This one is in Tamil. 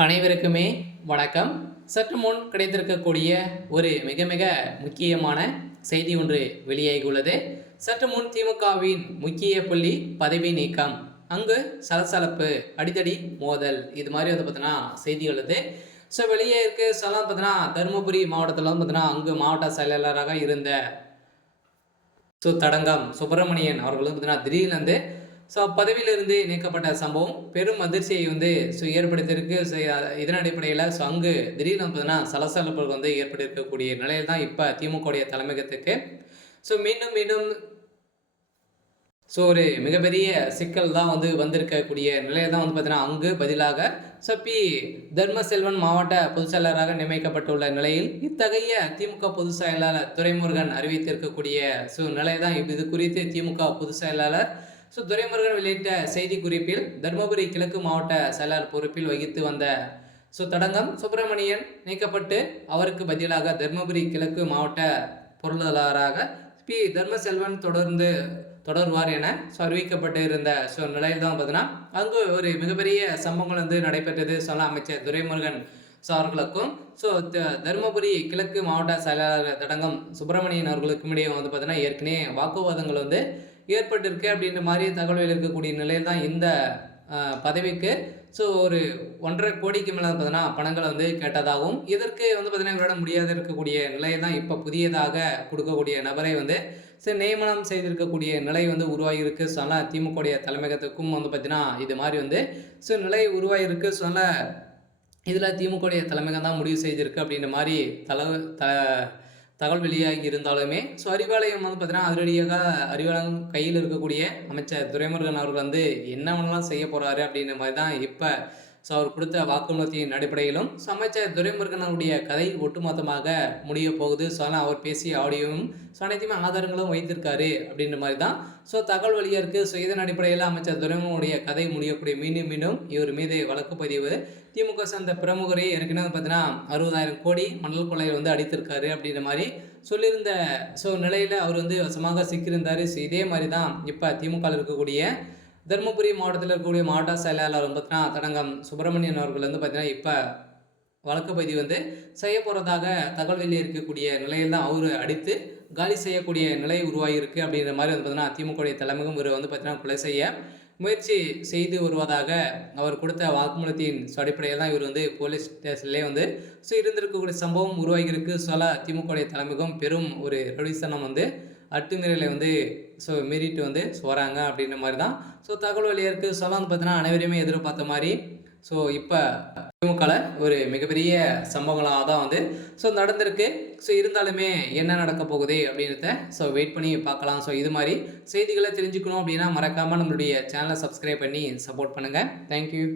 அனைவருக்குமே வணக்கம். சற்று முன் கிடைத்திருக்கக்கூடிய ஒரு மிக மிக முக்கியமான செய்தி ஒன்று வெளியாகியுள்ளது. சற்று முன் திமுகவின் முக்கிய புள்ளி பதவி நீக்கம், அங்கு சலசலப்பு, அடிதடி மோதல், இது மாதிரி வந்து பார்த்தீங்கன்னா செய்திகள் வருது. ஸோ வெளியே இருக்கு சொல்லலாம். பார்த்தீங்கன்னா தருமபுரி மாவட்டத்தில் வந்து பார்த்தீங்கன்னா அங்கு மாவட்ட செயலாளராக இருந்த தடங்கம் சுப்பிரமணியன் அவர்கள் வந்து பார்த்தீங்கன்னா திடீர்னு பதவியிலிருந்து நீக்கப்பட்ட சம்பவம் பெரும் அதிர்ச்சியை ஏற்படுத்தியிருக்கு. இதன் அடிப்படையில் அங்கு திடீர்னு பார்த்தீங்கன்னா சலசலப்புகள் ஏற்பட்டிருக்கக்கூடிய நிலையில் தான் இப்போ திமுகவுடைய தலைமையகத்துக்கு மீண்டும் மீண்டும் ஒரு மிகப்பெரிய சிக்கல் தான் வந்திருக்கக்கூடிய நிலையில் தான் பார்த்தீங்கன்னா அங்கு பதிலாக பி தர்மசெல்வன் மாவட்ட பொதுச் செயலாளராக நியமிக்கப்பட்டுள்ள நிலையில் இத்தகைய திமுக பொதுச் செயலாளர் துரைமுருகன் அறிவித்திருக்கக்கூடிய நிலை தான் இது குறித்து திமுக பொதுச் செயலாளர் துரைமுருகன் வெளியிட்ட செய்தி குறிப்பில் தருமபுரி கிழக்கு மாவட்ட செயலாளர் பொறுப்பில் வகித்து வந்த தடங்கம் சுப்பிரமணியன் நீக்கப்பட்டு அவருக்கு பதிலாக தருமபுரி கிழக்கு மாவட்ட பொருளாளராக பி தர்மசெல்வன் தொடர்வார் என அறிவிக்கப்பட்டு இருந்த நிலையில் தான் பார்த்தீங்கன்னா அங்கு ஒரு மிகப்பெரிய சம்பவங்கள் நடைபெற்றது. அமைச்சர் துரைமுருகன் அவர்களுக்கும் தருமபுரி கிழக்கு மாவட்ட செயலாளர் தடங்கம் சுப்பிரமணியன் அவர்களுக்கும் இடையே பார்த்தீங்கன்னா ஏற்கனவே வாக்குவாதங்கள் ஏற்பட்டிருக்கு அப்படின்ற மாதிரி தகவல் இருக்கக்கூடிய நிலையில் தான் இந்த பதவிக்கு ஒரு 1.5 கோடிக்கு மேலே பார்த்தீங்கன்னா பணங்களை கேட்டதாகவும் இதற்கு பார்த்தீங்கன்னா விட முடியாத இருக்கக்கூடிய நிலையை தான் இப்போ புதியதாக கொடுக்கக்கூடிய நபரை நியமனம் செய்திருக்கக்கூடிய நிலை உருவாகியிருக்கு. சொன்னால் திமுகவுடைய தலைமையகத்துக்கும் பார்த்தீங்கன்னா இது மாதிரி நிலை உருவாகியிருக்கு. சொன்னால் இதில் திமுகவுடைய தலைமையகம் தான் முடிவு செய்திருக்கு அப்படின்ற மாதிரி தகவல் வெளியாகி இருந்தாலுமே அறிவாலயம் பார்த்தீங்கன்னா அதிரடியாக அறிவாலயம் கையில் இருக்கக்கூடிய அமைச்சர் துரைமுருகன் அவர்கள் என்ன வேணாலும் செய்ய போகிறாரு அப்படின்ற மாதிரி தான் இப்போ அவர் கொடுத்த வாக்குமூலத்தின் அடிப்படையிலும் அமைச்சர் துரைமுருகன் அவருடைய கதை ஒட்டுமொத்தமாக முடிய போகுது. ஆனால் அவர் பேசிய ஆடியோவும் அனைத்துமே ஆதாரங்களும் வைத்திருக்காரு அப்படின்ற மாதிரி தான் தகவல் வழியாக இருக்குது. இதன் அடிப்படையில் அமைச்சர் துரைமுருகனுடைய கதை முடியக்கூடிய மீண்டும் மீண்டும் இவர் மீது வழக்கு பதிவு திமுக சேர்ந்த பிரமுகரை ஏற்கனவே பார்த்தீங்கன்னா 60,000 கோடி மணல் கொள்ளையை அடித்திருக்காரு அப்படின்ற மாதிரி சொல்லியிருந்த நிலையில் அவர் வசமாக சிக்கியிருந்தார். இதே மாதிரி தான் இப்போ திமுகவில் இருக்கக்கூடிய தருமபுரி மாவட்டத்தில் இருக்கக்கூடிய மாவட்ட செயலாளர் பார்த்தீங்கன்னா தடங்கம் சுப்பிரமணியன் அவர்கள் பார்த்தீங்கன்னா இப்போ வழக்கு பதிவு செய்ய போகிறதாக தகவல் வெளியே இருக்கக்கூடிய நிலையில் தான் அவர் அடித்து காலி செய்யக்கூடிய நிலை உருவாகியிருக்கு அப்படின்ற மாதிரி பார்த்தீங்கன்னா திமுகவுடைய தலைமையும் இவர் பார்த்தீங்கன்னா கொலை செய்ய முயற்சி செய்து வருவதாக அவர் கொடுத்த வாக்குமூலத்தின் அடிப்படையில் தான் இவர் போலீஸ் ஸ்டேஷன்லேயே இருந்திருக்கக்கூடிய சம்பவம் உருவாகியிருக்கு. திமுகவுடைய தலைமைக்கும் பெரும் ஒரு ரவிசனம் அட்டுமீறலை மீறிட்டு வராங்க அப்படின்ற மாதிரி தான் தகவல் வெளியே இருக்குது. பார்த்தீங்கன்னா அனைவரையுமே எதிர்பார்த்த மாதிரி இப்போ திமுகவில் ஒரு மிகப்பெரிய சம்பவங்களாக தான் நடந்திருக்கு. இருந்தாலுமே என்ன நடக்க போகுது அப்படின்றத வெயிட் பண்ணி பார்க்கலாம். இது மாதிரி செய்திகளை தெரிஞ்சுக்கணும் அப்படின்னா மறக்காமல் நம்மளுடைய சேனலை சப்ஸ்கிரைப் பண்ணி சப்போர்ட் பண்ணுங்கள். தேங்க்யூ.